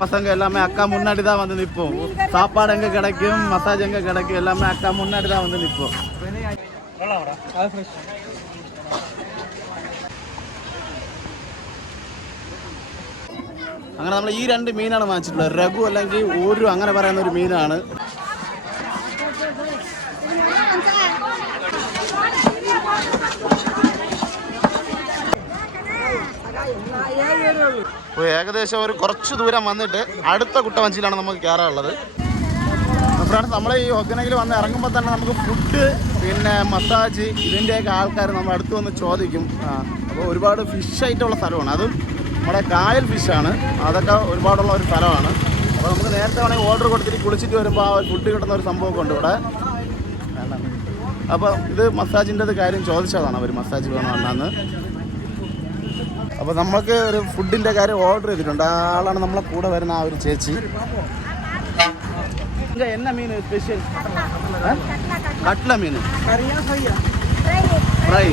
பசங்க எல்லாமே அக்கா முன்னாடி தான் வந்து நிற்போம் சாப்பாடு எங்கே கிடைக்கும் மசாஜ் எங்கே கிடைக்கும் எல்லாமே அக்கா முன்னாடி தான் வந்து நிற்போம் അങ്ങനെ നമ്മൾ ഈ രണ്ട് മീനാണ് വാങ്ങിച്ചിട്ടുള്ളത് രഘു അല്ലെങ്കിൽ ഒരു അങ്ങനെ പറയുന്ന ഒരു മീനാണ് അപ്പോൾ ഏകദേശം ഒരു കുറച്ച് ദൂരം വന്നിട്ട് അടുത്ത കുട്ടവഞ്ചിയിലാണ് നമുക്ക് കയറാനുള്ളത്. ഫ്രണ്ട്സ് നമ്മൾ ഈ ഒക്കനെങ്കിൽ വന്ന് ഇറങ്ങുമ്പോൾ തന്നെ നമുക്ക് ഫുഡ് പിന്നെ മസാജ് ഇതിന്റെയൊക്കെ ആൾക്കാർ നമ്മൾ അടുത്ത് വന്ന് ചോദിക്കും. അപ്പോൾ ഒരുപാട് ഫിഷ് ആയിട്ടുള്ള സ്ഥലമാണ്. അതും നമ്മുടെ കായൽ ഫിഷാണ് അതൊക്കെ ഒരുപാടുള്ള ഒരു സ്ഥലമാണ്. അപ്പോൾ നമുക്ക് നേരത്തെ വേണമെങ്കിൽ ഓർഡർ കൊടുത്തിട്ട് കുളിച്ചിട്ട് വരുമ്പോൾ ആ ഫുഡ് കിട്ടുന്ന ഒരു സംഭവമൊക്കെ ഉണ്ട് ഇവിടെ. അപ്പോൾ ഇത് മസാജിന്റെ കാര്യം ചോദിച്ചതാണ് അവർ മസാജ് വേണമെന്നാന്ന് അപ്പോൾ നമുക്ക് ഒരു ഫുഡിൻ്റെ കാര്യം ഓർഡർ ചെയ്തിട്ടുണ്ട് ആ ആളാണ് നമ്മളെ കൂടെ വരുന്ന ആ ഒരു ചേച്ചി இங்க என்ன மீன் ஸ்பெஷல் கட்ல மீன் ஃப்ரை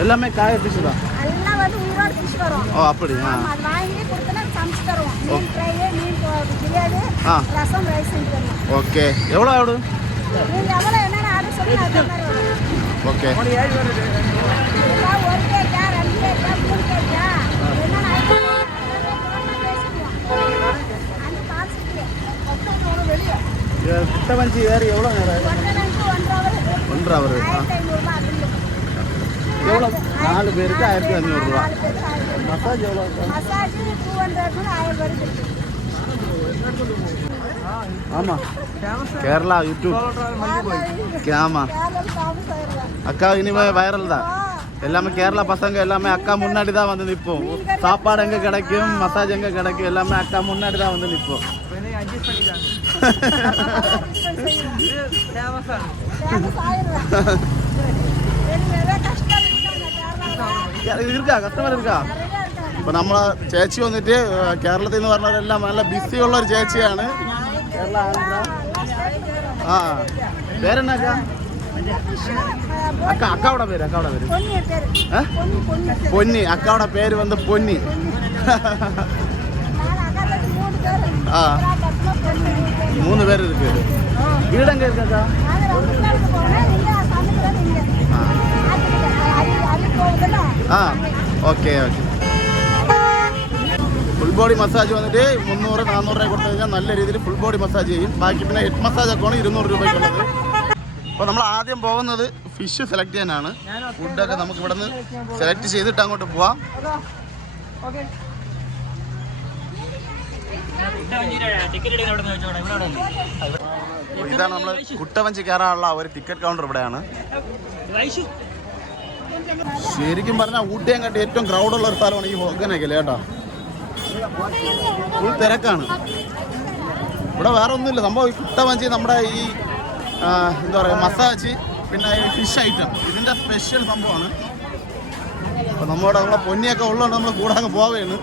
எல்லாமே காய ஃபிஷ் தான் எல்லாம் வந்து உயிரோட ஃபிஷ் வரும் ஓ அப்படி ஆ அது வாங்கி கொடுத்தனா சமைச்சு தருவோம் மீன் ஃப்ரை மீன் பிரியாணி ஆ ரசம் ரைஸ் செஞ்சு தருவோம் ஓகே எவ்வளோ ஆகுது நீங்க எவ்வளோ என்னென்ன ஆர்டர் சொல்லி அதே மாதிரி வரும் ஓகே குட்டவஞ்சி வேறு எவ்வளோ நேரம் ஒன்றரை அவர் எவ்வளோ? நாலு பேருக்கு ஆயிரத்தி ஐநூறுரூவா மசாஜ் எவ்வளோ? ஆமாம் கேரளா யூடியூப் ஆமாம் அக்கா இனிமே வைரல் தான். எல்லாமே கேரளா பசங்க எல்லாமே அக்கா முன்னாடி தான் வந்து நிற்போம் சாப்பாடு எங்கே கிடைக்கும் மசாஜ் எங்கே கிடைக்கும் எல்லாமே அக்கா முன்னாடி தான் வந்து நிற்போம் இருக்கா கஸ்டமர் இருக்கா ഇപ്പൊ നമ്മളെ ചേച്ചി വന്നിട്ട് കേരളത്തിൽ നിന്ന് പറഞ്ഞവരെല്ലാം നല്ല ബിസി ഉള്ള ഒരു ചേച്ചിയാണ് കേരള ആ പേരെന്നാക്കാ அக்கா அக்காவோட പേര് அக்காவோட பேர் பொன்னி அக்காவோட പേര് வந்து பொன்னி ஆ மூணு பேர் இருக்கு வீடு எங்க இருக்கு அக்கா ஆ ഫുൾ ബോഡി മസാജ് വന്നിട്ട് മുന്നൂറ് നാനൂറ് രൂപ കൊടുത്തു കഴിഞ്ഞാൽ നല്ല രീതിയിൽ ഫുൾ ബോഡി മസാജ് ചെയ്യും. ബാക്കി പിന്നെ ഹെഡ് മസാജ് ഒക്കെ ആണ് ഇരുന്നൂറ് രൂപയ്ക്കുള്ളത് അപ്പോൾ നമ്മൾ ആദ്യം പോകുന്നത് ഫിഷ് സെലക്ട് ചെയ്യാനാണ്. ഫുഡൊക്കെ നമുക്ക് ഇവിടെ നിന്ന് സെലക്ട് ചെയ്തിട്ട് അങ്ങോട്ട് പോവാം. ഇതാണ് നമ്മൾ കുട്ടവഞ്ചി കയറാനുള്ള ഒരു ടിക്കറ്റ് കൗണ്ടർ ഇവിടെയാണ്. ശരിക്കും പറഞ്ഞാൽ ഊട്ടിയും കണ്ടി ഏറ്റവും ക്രൗഡുള്ള ഒരു സ്ഥലമാണ് ഈ ഹോഗനൊക്കെ കേട്ടോ. ഫുൾ തിരക്കാണ്. ഇവിടെ വേറെ ഒന്നുമില്ല. സംഭവം ഈ കുട്ടവഞ്ചി നമ്മുടെ ഈ എന്താ പറയുക മസാജ് പിന്നെ ഫിഷ് ഐറ്റം ഇതിന്റെ സ്പെഷ്യൽ സംഭവമാണ്. അപ്പോൾ നമ്മുടെ നമ്മളെ പൊന്നിയൊക്കെ ഉള്ളതുകൊണ്ട് നമ്മൾ കൂടെ അങ്ങ് പോവുകയാണ്.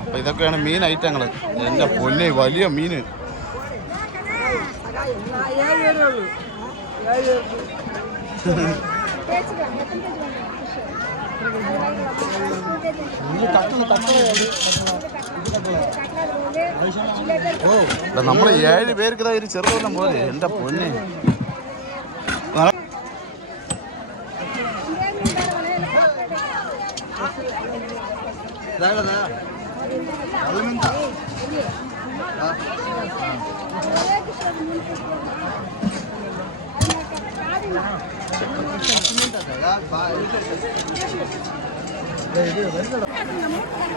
അപ്പം ഇതൊക്കെയാണ് മീൻ ഐറ്റങ്ങൾ എന്റെ പൊന്നെ വലിയ മീൻ കത്തുന്നു കത്തുന്നു നമ്മൾ ഏഴ് പേർക്ക് ഇതാ ഒരു ചെറുതെല്ലാം പോലെ. എന്റെ പൊന്നെ.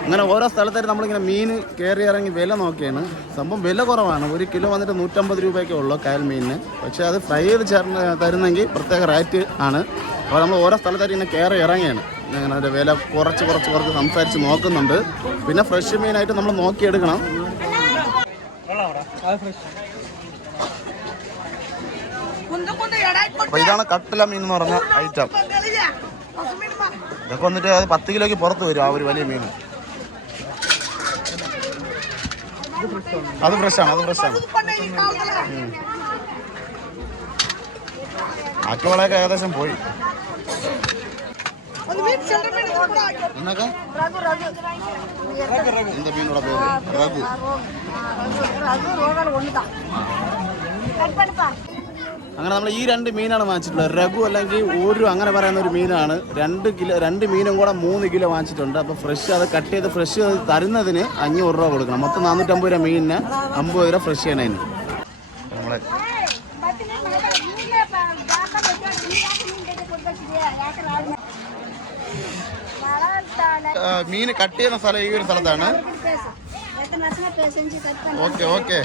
അങ്ങനെ ഓരോ സ്ഥലത്തായിട്ട് നമ്മളിങ്ങനെ മീൻ കയറി ഇറങ്ങി വില നോക്കിയാണ്. സംഭവം വില കുറവാണ്. ഒരു കിലോ വന്നിട്ട് നൂറ്റമ്പത് രൂപയൊക്കെ ഉള്ളൂ കായൽ മീനിന്. പക്ഷേ അത് ഫ്രൈ ചെയ്ത് ചേർന്ന് തരുന്നെങ്കിൽ പ്രത്യേക റേറ്റ് ആണ്. അപ്പോൾ നമ്മൾ ഓരോ സ്ഥലത്തായിട്ട് ഇങ്ങനെ കയറി ഇറങ്ങിയാണ്. അങ്ങനെ അതിന്റെ വില കുറച്ച് കുറച്ച് കുറച്ച് സംസാരിച്ച് നോക്കുന്നുണ്ട്. പിന്നെ ഫ്രഷ് മീനായിട്ട് നമ്മൾ നോക്കിയെടുക്കണം. അപ്പോൾ ഇതാണ് കട്ടില മീൻ എന്ന് പറഞ്ഞ ഐറ്റം ഇതൊക്കെ വന്നിട്ട് അത് പത്ത് കിലോയ്ക്ക് പുറത്ത് വരും ആ ഒരു വലിയ മീൻ അത് ഫ്രഷാണ് അത് ഫ്രഷാണ് ആറ്റുവളയൊക്കെ ഏകദേശം പോയി എന്താ മീനോടെ പേര് റഘു അങ്ങനെ നമ്മൾ ഈ രണ്ട് മീനാണ് വാങ്ങിച്ചിട്ടുള്ളത്. രഘു അല്ലെങ്കിൽ ഒരു അങ്ങനെ പറയുന്ന ഒരു മീനാണ്. രണ്ട് കിലോ രണ്ട് മീനും കൂടെ മൂന്ന് കിലോ വാങ്ങിച്ചിട്ടുണ്ട്. അപ്പോൾ ഫ്രഷ് അത് കട്ട് ചെയ്ത് ഫ്രഷ് തരുന്നതിന് അഞ്ഞൂറ് രൂപ കൊടുക്കണം. മൊത്തം നാനൂറ്റമ്പത് രൂപ മീനിന് അമ്പത് രൂപ ഫ്രഷ് ചെയ്യണതിന് നമ്മളെ മീൻ കട്ട് ചെയ്യുന്ന സ്ഥലം ഈ ഒരു സ്ഥലത്താണ്. ഓക്കെ ഓക്കെ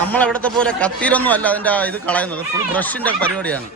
നമ്മളെവിടത്തെ പോലെ കത്തിയിലൊന്നും അല്ല അതിന്റെ ഇത് കളയുന്നത്. ഫുൾ ബ്രഷിന്റെ പരിപാടിയാണ്.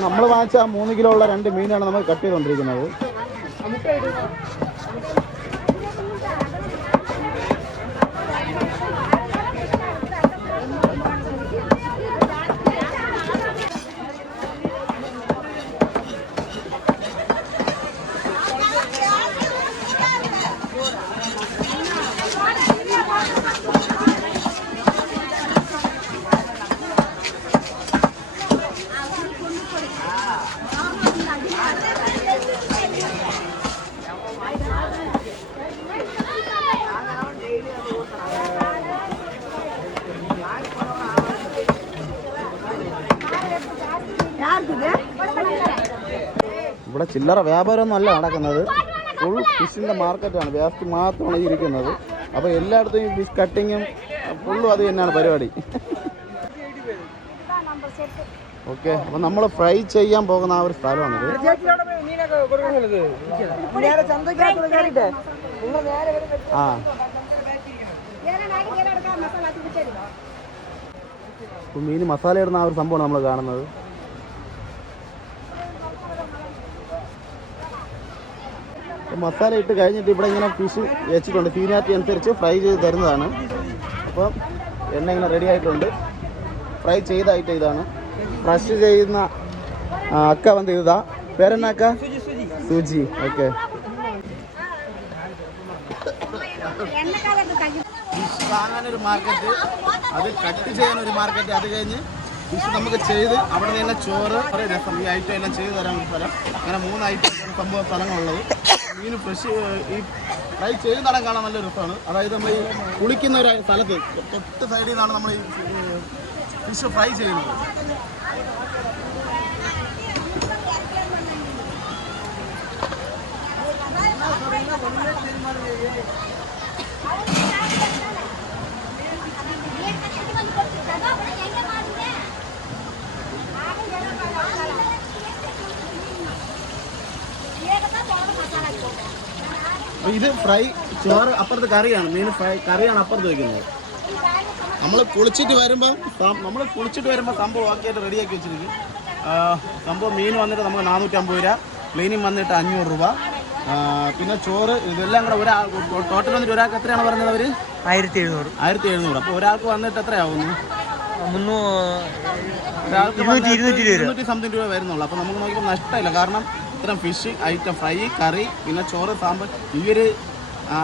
നമ്മൾ വാങ്ങിച്ച മൂന്ന് കിലോ ഉള്ള രണ്ട് മീനാണ് നമ്മൾ കട്ട് ചെയ്തുകൊണ്ടിരിക്കുന്നത് ഇവിടെ ചില്ലറ വ്യാപാരമൊന്നും അല്ല നടക്കുന്നത് ഫുൾ ഫിഷിന്റെ മാർക്കറ്റാണ് വേസ്റ്റ് മാത്രമാണ് ഇരിക്കുന്നത്. അപ്പോൾ എല്ലായിടത്തും ഈ ഫിഷ് കട്ടിങ്ങും ഫുള്ളും അത് തന്നെയാണ് പരിപാടി. ഓക്കെ അപ്പോൾ നമ്മൾ ഫ്രൈ ചെയ്യാൻ പോകുന്ന ആ ഒരു സ്ഥലമാണിത് ആ. മീൻ മസാല ഇടുന്ന ആ ഒരു സംഭവമാണ് നമ്മൾ കാണുന്നത്. മസാല ഇട്ട് കഴിഞ്ഞിട്ട് ഇവിടെ ഇങ്ങനെ ഫിഷ് വെച്ചിട്ടുണ്ട്. സീനാറ്റി അനുസരിച്ച് ഫ്രൈ ചെയ്ത് തരുന്നതാണ്. അപ്പം എണ്ണ ഇങ്ങനെ റെഡി ആയിട്ടുണ്ട്. ഫ്രൈ ചെയ്തായിട്ട് ഇതാണ്. ഫ്രഷ് ചെയ്യുന്ന അക്ക വന്ന് ഇതാ. പേരെന്നാ അക്ക? സൂചി ഓക്കെ ഫിഷ് വാങ്ങാനൊരു മാർക്കറ്റ് അത് കട്ട് ചെയ്യാൻ ഒരു മാർക്കറ്റ് അത് കഴിഞ്ഞ് ഫിഷ് നമുക്ക് ചെയ്ത് അവിടെ നിന്ന് ചോറ് ഒരു ഈ ഐറ്റം എല്ലാം ചെയ്ത് തരാൻ ഒരു സ്ഥലം അങ്ങനെ മൂന്ന് ഐറ്റം സംഭവ സ്ഥലങ്ങളുള്ളത്. മീൻ ഫ്രഷ് ഈ ഫ്രൈ ചെയ്ത് നടൻ കാണാൻ നല്ല രസമാണ്. അതായത് നമ്മൾ ഈ കുളിക്കുന്ന ഒരു സ്ഥലത്ത് തൊട്ട് സൈഡിൽ നിന്നാണ് നമ്മൾ ഈ ഫിഷ് ഫ്രൈ ചെയ്യുന്നത്. അപ്പോൾ ഇത് ഫ്രൈ ചോറ് അപ്പുറത്ത് കറിയാണ് മീൻ ഫ്രൈ കറിയാണ് അപ്പുറത്ത് വയ്ക്കുന്നത് നമ്മൾ കുളിച്ചിട്ട് വരുമ്പോൾ നമ്മൾ കുളിച്ചിട്ട് വരുമ്പോൾ സംഭവം ആക്കിയിട്ട് റെഡിയാക്കി വെച്ചിരിക്കും. സംഭവം മീൻ വന്നിട്ട് നമുക്ക് നാനൂറ്റമ്പത് രൂപ ക്ലീനിങ് വന്നിട്ട് അഞ്ഞൂറ് രൂപ. പിന്നെ ചോറ് ഇതെല്ലാം കൂടെ ഒരാൾ ടോട്ടൽ വന്നിട്ട് ഒരാൾക്ക് എത്രയാണ് പറഞ്ഞത് അവർ ആയിരത്തി എഴുന്നൂറ് ആയിരത്തി എഴുന്നൂറ് അപ്പോൾ ഒരാൾക്ക് വന്നിട്ട് എത്രയാവുന്നു? ഒരാൾക്ക് ഇരുന്നൂറ്റി സംതിങ് രൂപ. വരുന്നുള്ളൂ. അപ്പോൾ നമുക്ക് നോക്കിയപ്പോൾ നഷ്ടമില്ല കാരണം ഇത്രയും ഫിഷ് ഐറ്റം ഫ്രൈ കറി പിന്നെ ചോറ് സാമ്പാർ ഈ ഒരു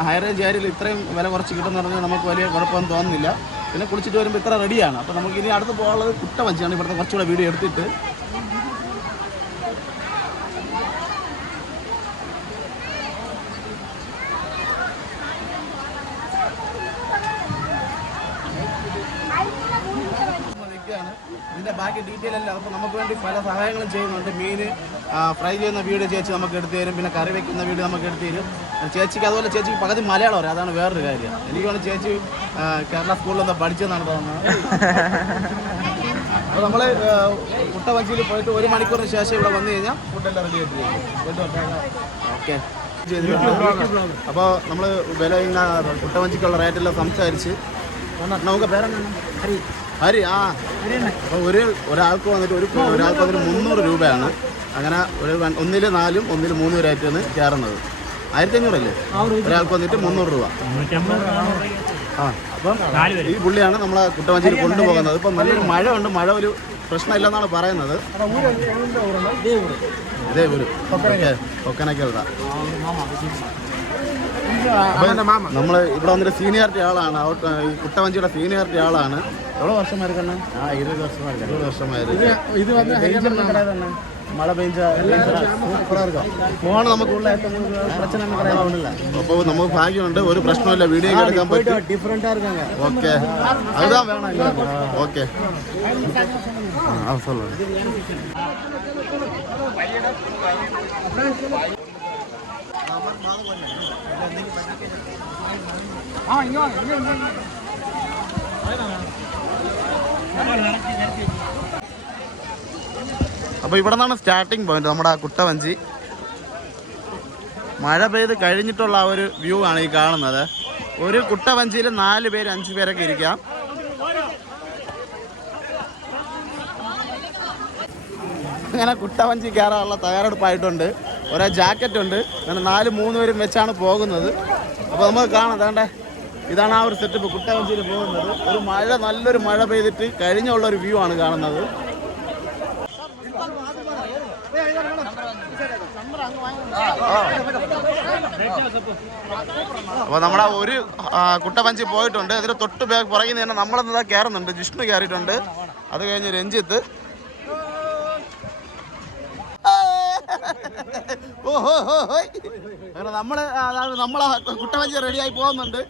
ഹൈ റേഞ്ച് ഏരിയയിൽ ഇത്രയും വില കുറച്ച് കിട്ടുമെന്ന് പറഞ്ഞാൽ നമുക്ക് വലിയ കുഴപ്പമൊന്നും തോന്നുന്നില്ല. പിന്നെ കുളിച്ചിട്ട് വരുമ്പോൾ ഇത്ര റെഡിയാണ് അപ്പോൾ നമുക്ക് ഇനി അടുത്ത് പോകാനുള്ളത് കുട്ടവഞ്ചിയാണ് ഇവിടുത്തെ കുറച്ചുകൂടെ വീഡിയോ എടുത്തിട്ട്. ഇതിന്റെ ബാക്കി ഡീറ്റെയിൽ എല്ലാം. അപ്പോൾ നമുക്ക് വേണ്ടി പല സഹായങ്ങളും ചെയ്യുന്നുണ്ട്. മീൻ ഫ്രൈ ചെയ്യുന്ന വീഡിയോ ചേച്ചി നമുക്ക് എടുത്തു തരും. പിന്നെ കറി വെക്കുന്ന വീഡിയോ നമുക്ക് എടുത്തു തരും. ചേച്ചിക്ക് അതുപോലെ ചേച്ചിക്ക് പകുതി മലയാളം അറിയാം. അതാണ് വേറൊരു കാര്യം. എനിക്ക് വേണം ചേച്ചി കേരള സ്കൂളിൽ എന്താ പഠിച്ചതെന്നാണ് തോന്നുന്നത്. അപ്പോൾ നമ്മൾ കുട്ടവഞ്ചിയിൽ പോയിട്ട് ഒരു മണിക്കൂറിന് ശേഷം ഇവിടെ വന്നു കഴിഞ്ഞാൽ ഫുഡെല്ലാം റെഡി ആയിട്ട് ഓക്കെ. അപ്പോൾ നമ്മൾ വില ഇങ്ങനെ കുട്ടവഞ്ചിക്കുള്ള റേറ്റെല്ലാം സംസാരിച്ച്. നമുക്ക് പേരെന്താണ്? ഹരി. ഹരി ആ. അപ്പോൾ ഒരു ഒരാൾക്ക് വന്നിട്ട് ഒരു ഒരാൾക്ക് വന്നിട്ട് മുന്നൂറ് രൂപയാണ്. അങ്ങനെ ഒരു ഒന്നിൽ ഒന്നിൽ നാലും ഒന്നിൽ മൂന്നും റേറ്റാണ് കയറുന്നത്. ആയിരത്തി അഞ്ഞൂറല്ലേ ഒരാൾക്ക് വന്നിട്ട് മുന്നൂറ് രൂപ. ആ അപ്പം ഈ പുള്ളിയാണ് നമ്മളെ കുട്ടവഞ്ചിയിൽ കൊണ്ടുപോകുന്നത്. ഇപ്പം നല്ലൊരു മഴ ഉണ്ട് മഴ ഒരു പ്രശ്നമില്ലെന്നാണ് പറയുന്നത്. ഇതേ ഒരു ഒക്കനൊക്കെ നമ്മൾ ഇവിടെ വന്നിട്ട് സീനിയറിറ്റി ആളാണ്. ഈ കുട്ടവഞ്ചിയുടെ സീനിയറിറ്റി ആളാണ്. എവിടെ വർഷമായി തന്നെ ആ ഇരുപത് വർഷമായി ഇരുപത് വർഷമായി ഇത് വന്ന് മഴ പെയ്ഞ്ച ഫോണ് നമുക്കുള്ള പ്രശ്നം അപ്പോൾ നമുക്ക് ഭാഗ്യമുണ്ട്. ഒരു പ്രശ്നമില്ല വീഡിയോ എടുക്കാൻ പറ്റും. Different okay. അതാ വേണം ഓക്കെ. ആ അപ്പൊ അപ്പോൾ ഇവിടെ നിന്നാണ് സ്റ്റാർട്ടിങ് പോയിന്റ് നമ്മുടെ ആ കുട്ടവഞ്ചി. മഴ പെയ്ത് കഴിഞ്ഞിട്ടുള്ള ആ ഒരു വ്യൂ ആണ് ഈ കാണുന്നത്. ഒരു കുട്ടവഞ്ചിയിൽ നാല് പേര് അഞ്ച് പേരൊക്കെ ഇരിക്കാം. അങ്ങനെ കുട്ടവഞ്ചി കയറാനുള്ള തയ്യാറെടുപ്പായിട്ടുണ്ട്. ഒരേ ജാക്കറ്റ് ഉണ്ട് അങ്ങനെ നാല് മൂന്ന് പേരും വെച്ചാണ് പോകുന്നത്. അപ്പോൾ നമുക്ക് കാണാം. വേണ്ടേ ഇതാണ് ആ ഒരു സെറ്റപ്പ് കുട്ടവഞ്ചിയിൽ പോകുന്നത്. ഒരു മഴ നല്ലൊരു മഴ പെയ്തിട്ട് കഴിഞ്ഞുള്ള ഒരു വ്യൂ ആണ് കാണുന്നത്. അപ്പോൾ നമ്മുടെ ഒരു കുട്ടപ്പഞ്ചി പോയിട്ടുണ്ട്. ഇതിന് തൊട്ട് പുറകിൽ നിന്ന് തന്നെ നമ്മളെന്താ കയറുന്നുണ്ട്. ജിഷ്ണു കയറിയിട്ടുണ്ട്. അത് കഴിഞ്ഞ് രഞ്ജിത്ത്. ഓഹോ ഹോ ഹോയ്. അങ്ങനെ നമ്മൾ അതായത് കുട്ടവഞ്ചി റെഡിയായി പോകുന്നുണ്ട്.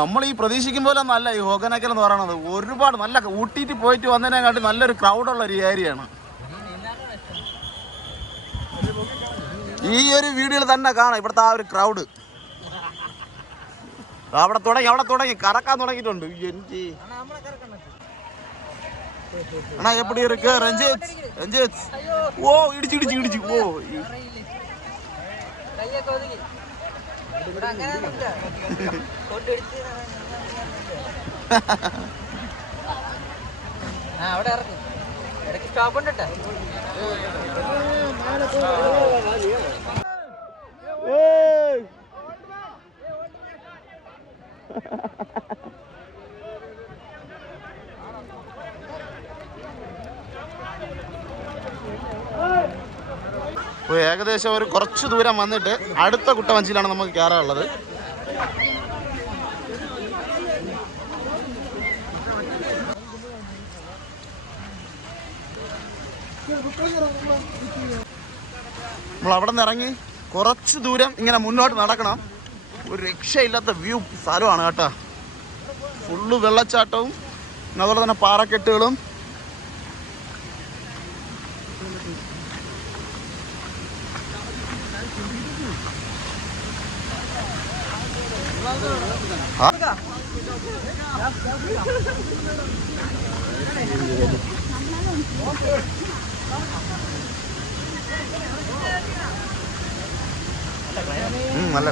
നമ്മൾ ഈ പ്രതീക്ഷിക്കും പോലെ നല്ല ഈ ഹോഗനക്കൽ എന്ന് പറയുന്നത്. ഒരുപാട് നല്ല ഊട്ടിയിട്ട് പോയിട്ട് വന്നതിനെക്കാട്ടി നല്ലൊരു ക്രൗഡുള്ള ഒരു ഏരിയയാണ് ഈ ഒരു വീഡിയോയിൽ തന്നെ കാണാം ഇവിടുത്തെ ആ ഒരു ക്രൗഡ് അവിടെ തുടങ്ങി അവിടെ തുടങ്ങി. കറക്കാൻ തുടങ്ങിയിട്ടുണ്ട്. എനിക്ക് அண்ணா எப்படி இருக்கு ரஞ்சித் ரஞ்சித் ஓ இடிச்சு இடிச்சு இடிச்சு ஓ അവിടെ ഇറങ്ങി ഇടയ്ക്ക് സ്റ്റോപ്പ് ഉണ്ട് ഏ ഇപ്പൊ ഏകദേശം ഒരു കുറച്ച് ദൂരം വന്നിട്ട് അടുത്ത കുട്ടവഞ്ചിയിലാണ് നമുക്ക് കയറാനുള്ളത്. നമ്മൾ അവിടെ നിന്ന് ഇറങ്ങി കുറച്ച് ദൂരം ഇങ്ങനെ മുന്നോട്ട് നടക്കണം. ഒരു രക്ഷയില്ലാത്ത വ്യൂ സ്ഥലമാണ് കേട്ടോ. ഫുള്ള് വെള്ളച്ചാട്ടവും അതുപോലെ തന്നെ പാറക്കെട്ടുകളും നല്ല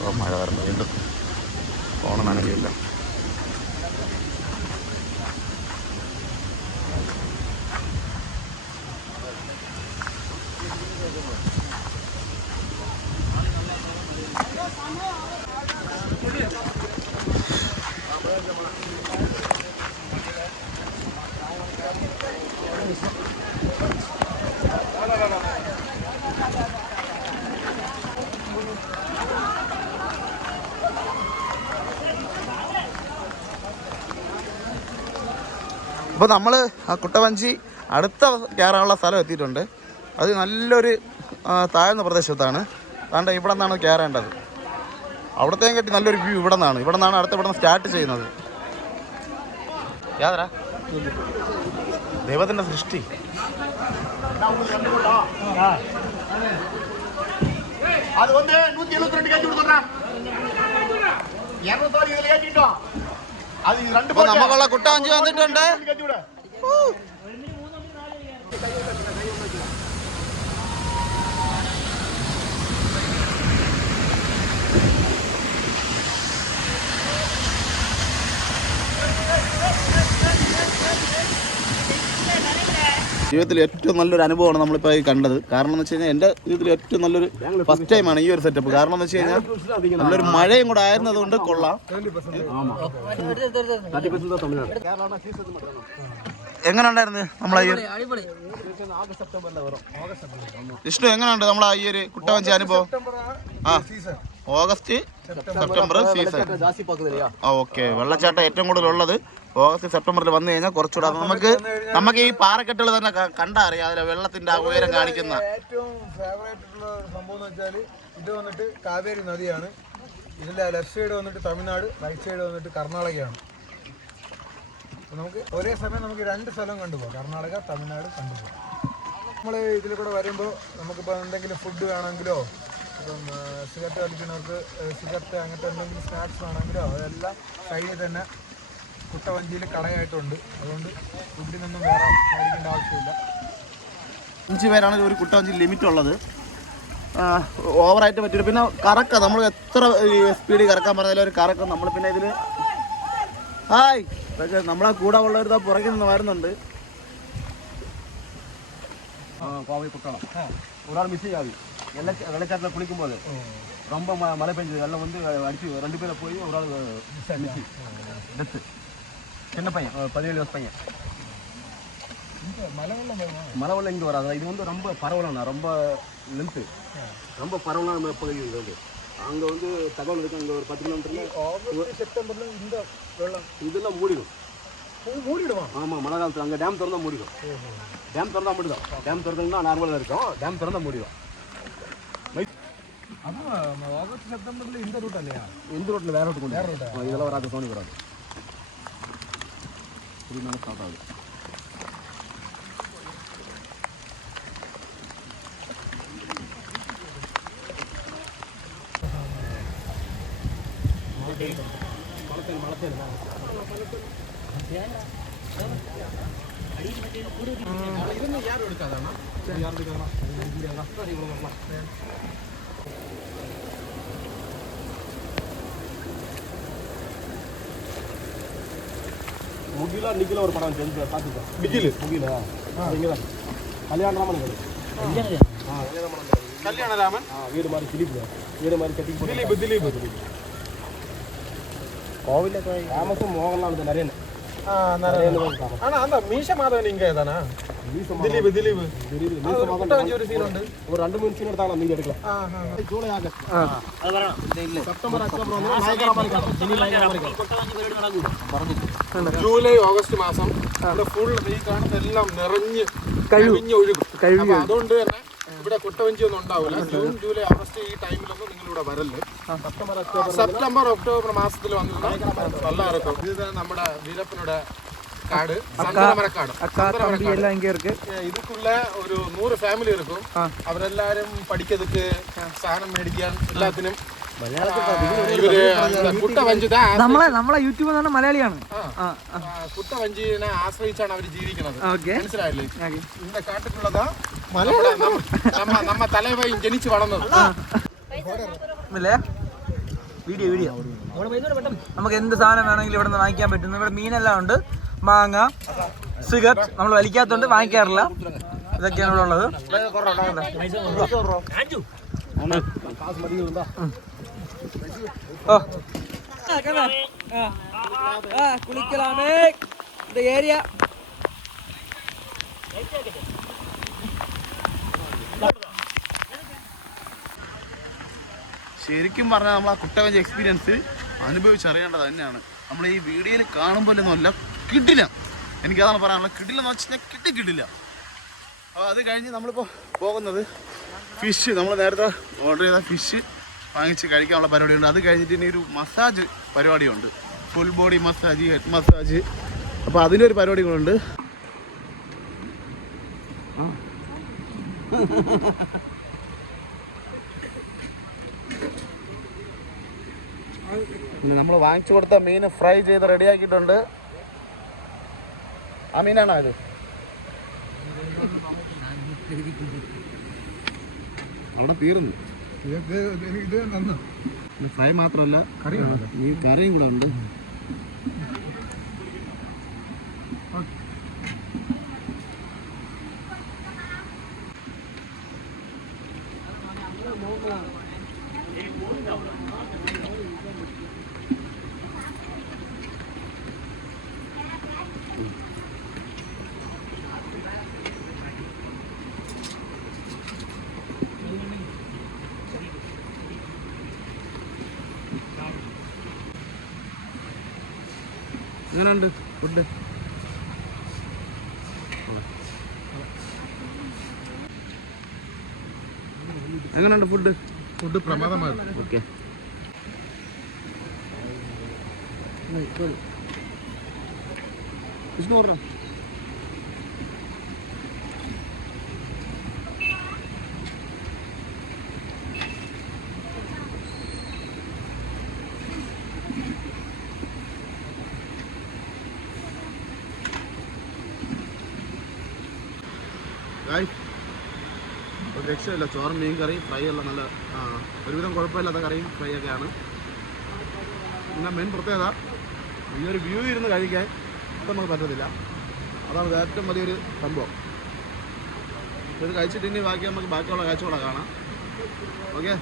ഓ മഴ വരണം വീണ്ടും. ഓണം നനകില്ല അപ്പോൾ നമ്മൾ ആ കുട്ടവഞ്ചി അടുത്ത കയറാനുള്ള സ്ഥലം എത്തിയിട്ടുണ്ട് അത് നല്ലൊരു ആ, താഴ്ന്ന പ്രദേശത്താണ് അതുകൊണ്ട് ഇവിടെ നിന്നാണ് കയറേണ്ടത് അവിടത്തെയും കെട്ടി നല്ലൊരു വ്യൂ ഇവിടെ നിന്നാണ് ഇവിടെ നിന്നാണ് അടുത്ത ഇവിടെ നിന്ന് സ്റ്റാർട്ട് ചെയ്യുന്നത് യാതരാ ദൈവത്തിൻ്റെ സൃഷ്ടി அது வந்து நூத்தி எழுபத்தி ரெண்டு கேஜி கொடுத்துட்றேன் இரநூத்தோடு இதுல ஏற்றிட்டோம் അത് രണ്ട് നമുക്കുള്ള കുട്ട അഞ്ച് വന്നിട്ടുണ്ട് Yeah, ജീവിതത്തിൽ ഏറ്റവും നല്ലൊരു അനുഭവമാണ് നമ്മളിപ്പോൾ കണ്ടത്. കാരണം എന്ന് വെച്ച് കഴിഞ്ഞാൽ എന്റെ ജീവിതത്തിൽ ഏറ്റവും നല്ലൊരു ഫസ്റ്റ് ടൈമാണ് ഈ ഒരു സെറ്റപ്പ് കാരണം എന്ന് വെച്ച് കഴിഞ്ഞാൽ നല്ലൊരു മഴയും കൂടെ ആയിരുന്നത് കൊണ്ട് കൊള്ളാം. എങ്ങനെ ഉണ്ടായിരുന്നു നമ്മളെ ഈ വിഷ്ണു എങ്ങനെയുണ്ട് നമ്മളെ ഈ ഒരു കുട്ടവഞ്ചി അനുഭവം? ആ. August September season okay. വെള്ളച്ചാട്ടം ഏറ്റവും കൂടുതൽ ഉള്ളത് ഓഗസ്റ്റ് സെപ്റ്റംബറിൽ വന്നു കഴിഞ്ഞാൽ കുറച്ചുകൂടെ നമുക്ക് നമുക്ക് ഈ പാറക്കെട്ടുകൾ തന്നെ കണ്ടറിയാം അതിലെ വെള്ളത്തിന്റെ ആ ഉയരം കാണിക്കുന്ന. ഏറ്റവും ഫേവറേറ്റ് ഉള്ള സംഭവം എന്ന് വെച്ചാൽ ഇത് വന്നിട്ട് കാവേരി നദിയാണ്. ഇതിന്റെ ലെഫ്റ്റ് സൈഡ് വന്നിട്ട് തമിഴ്നാട് റൈറ്റ് സൈഡ് വന്നിട്ട് കർണാടകയാണ്. നമുക്ക് ഒരേ സമയം നമുക്ക് രണ്ട് സ്ഥലം കണ്ടുപോകാം. കർണാടക തമിഴ്നാട് കണ്ടുപോകാം. നമ്മൾ ഇതിൽ കൂടെ വരുമ്പോൾ നമുക്കിപ്പോൾ എന്തെങ്കിലും ഫുഡ് വേണമെങ്കിലോ ഇപ്പം സിഗരറ്റ് വലിക്കുന്നവർക്ക് സിഗരറ്റ് അങ്ങനത്തെ എന്തെങ്കിലും സ്നാക്സ് വേണമെങ്കിലോ അതെല്ലാം കഴിഞ്ഞ് തന്നെ കുട്ടവഞ്ചിയിൽ കടയായിട്ടുണ്ട് അതുകൊണ്ട് ഫുഡിനൊന്നും വേറെ മേടിക്കേണ്ട ആവശ്യമില്ല അഞ്ച് പേരാണ് ഒരു കുട്ടവഞ്ചി ലിമിറ്റ് ഉള്ളത് ഓവറായിട്ട് പറ്റില്ല പിന്നെ കറക്ക നമ്മൾ എത്ര സ്പീഡിൽ കറക്കാൻ പറഞ്ഞാലും ഒരു കറക്കം നമ്മൾ പിന്നെ ഇതിൽ ഹായ് പക്ഷേ നമ്മളെ കൂടെ ഉള്ളവർ പുറകിൽ നിന്ന് വരുന്നുണ്ട് கோவை குற்றாலம் ஒரு ஆள் மிஸ் ஆகி வெள்ள வெள்ளச்சாட்டில் குளிக்கும்போது ரொம்ப ம மழை பெஞ்சது வெள்ளம் வந்து அடிச்சு ரெண்டு பேரை போய் ஒரு ஆள் மிஸ் டெத்து சின்ன பையன்? பதினேழு வயசு பையன். வெள்ளம் இங்கே வராது? இது வந்து ரொம்ப பரவலாண்ணா ரொம்ப லென்த்து ரொம்ப பரவலான பகுதி இது வந்து. அங்கே வந்து தகவல் இருக்கு அங்கே ஒரு பத்து கிலோமீட்டரில் செப்டம்பரில் இந்த வெள்ளம். இதெல்லாம் மூடிடும். மூடிடுமா? ஆமாம் மழை காலத்தில். அங்கே டேம் திறந்தா மூடிடும். டேம் திறந்தா மூடிடும். டேம் திறந்தா நார்மலாக இருக்கும். டேம் திறந்தா மூடிடும். அதான் ஆகஸ்ட் செப்டம்பரில் இந்த ரூட் இல்லையா? எந்த ரோட்டில் வேற ரோட்டு கொண்டு வரும். இதெல்லாம் வராது சோனி வராது. புதுமையாக ஸ்டார்ட் ஆகுது இருந்தும் யாரும் எடுக்காதாண்ணா யாரும் எடுக்காதா முகிலா நிக்கில ஒரு படம் வந்து பார்த்துக்கோ நிக்கில் முகிலா. இங்கே தான் கல்யாணராமன் இது. கல்யாணராமன். ஆ வீடு மாதிரி திலீப் வீடு மாதிரி கட்டி திலீப் திலீப் திலீப் கோவிலில் ஃபேமஸும் மோகன்லால் நிறைய ஆ நிறைய ஆனா அந்த மீச மாதவன் இங்க தானா ജൂലൈ ഓഗസ്റ്റ് മാസം ഇവിടെ ഫുൾ ഈ കാണുന്ന എല്ലാം നിറഞ്ഞ് കഴിഞ്ഞ് കഴിഞ്ഞൊഴുകും അതുകൊണ്ട് തന്നെ ഇവിടെ കൊട്ടവഞ്ചി ഒന്നും ഉണ്ടാവില്ല. ജൂൺ ജൂലൈ ഓഗസ്റ്റ് ഈ ടൈമിലൊന്നും നിങ്ങൾ ഇവിടെ വരല്ലേ സെപ്റ്റംബർ ഒക്ടോബർ മാസത്തിൽ വന്നിട്ടുണ്ടെങ്കിൽ നല്ല ഇറക്കം. ഇത് നമ്മുടെ വീരപ്പനുടെ காடு சந்தனமர காடு எல்லாம் இதுக்குள்ள ஒரு நூறு ஃபேமிலி இருக்கும் അവരെല്ലാരും പഠിക്കதுக்கு സാധനം മേടിക്കാൻ എല്ലാത്തിനും. കുട്ട നമ്മളെ നമ്മളെ യൂട്യൂബ് മലയാളിയാണ്. കുട്ട ആശ്രയിച്ചാണ് അവർ ജീവിക്കുന്നത്. മനസ്സിലായില്ലേ? കാട്ടിലുള്ളതാ നമ്മ നമ്മ തലവായി ജനിച്ചു വളർന്നത്. Video video. നമുക്ക് എന്ത് സാധനം വേണമെങ്കിലും ഇവിടെ നിന്ന് വാങ്ങിക്കാൻ പറ്റുന്നു. ഇവിടെ മീനെല്ലാം ഉണ്ട്. മാങ്ങ സിഗരറ്റ് നമ്മൾ വലിക്കാത്തോണ്ട് വാങ്ങിക്കാറില്ല ഇതൊക്കെയാണ് ഇവിടെ ഉള്ളത് ഓ കുളിക്കലാമേ இந்த ஏரியா ശരിക്കും പറഞ്ഞാൽ നമ്മൾ ആ കുട്ടവഞ്ചി എക്സ്പീരിയൻസ് അനുഭവിച്ചറിയേണ്ടത് തന്നെയാണ് നമ്മൾ ഈ വീഡിയോയിൽ കാണുമ്പോഴൊന്നുമല്ല കിട്ടില്ല എനിക്കതാണ് പറയാനുള്ളത് കിട്ടില്ല എന്ന് വെച്ചാൽ കിട്ടി കിട്ടില്ല അപ്പോൾ അത് കഴിഞ്ഞ് നമ്മളിപ്പോൾ പോകുന്നത് ഫിഷ് നമ്മൾ നേരത്തെ ഓർഡർ ചെയ്ത ഫിഷ് വാങ്ങിച്ച് കഴിക്കാനുള്ള പരിപാടിയുണ്ട്. അത് കഴിഞ്ഞിട്ട് ഇനി ഒരു മസാജ് പരിപാടിയുണ്ട്. Full body massage head massage അപ്പോൾ അതിന്റെ ഒരു പരിപാടി കൂടെ നമ്മൾ വാങ്ങിച്ചു കൊടുത്ത മീൻ ഫ്രൈ ചെയ്ത് റെഡിയാക്കിയിട്ടുണ്ട് ആ മീനാണോ ഇത്? അവിടെ തീർന്നു. ഇത് ഫ്രൈ മാത്രമല്ല കറി ഈ കറിയും കൂടെ ഉണ്ട്. എങ്ങനെയുണ്ട് ഫുഡ്? എങ്ങനെയുണ്ട് ഫുഡ്? ഫുഡ് പ്രമാദമായിരുന്നു ഓക്കെ. വിഷ്ണു പറഞ്ഞോ? ഒരു രക്ഷയില്ല. ചോറും മീൻ കറി ഫ്രൈ എല്ലാം നല്ല ഒരുവിധം കുഴപ്പമില്ലാത്ത കറിയും ഫ്രൈ ഒക്കെയാണ് പിന്നെ മെയിൻ പ്രത്യേകത ഈ ഒരു വ്യൂ ഇരുന്ന് കഴിക്കാൻ നമുക്ക് പറ്റത്തില്ല. അതാണ് ഏറ്റവും വലിയൊരു സംഭവം. ഇത് കഴിച്ചിട്ട് ഇനി ബാക്കി നമുക്ക് ബാക്കിയുള്ള കാഴ്ചകളെ കാണാം. ഓക്കെ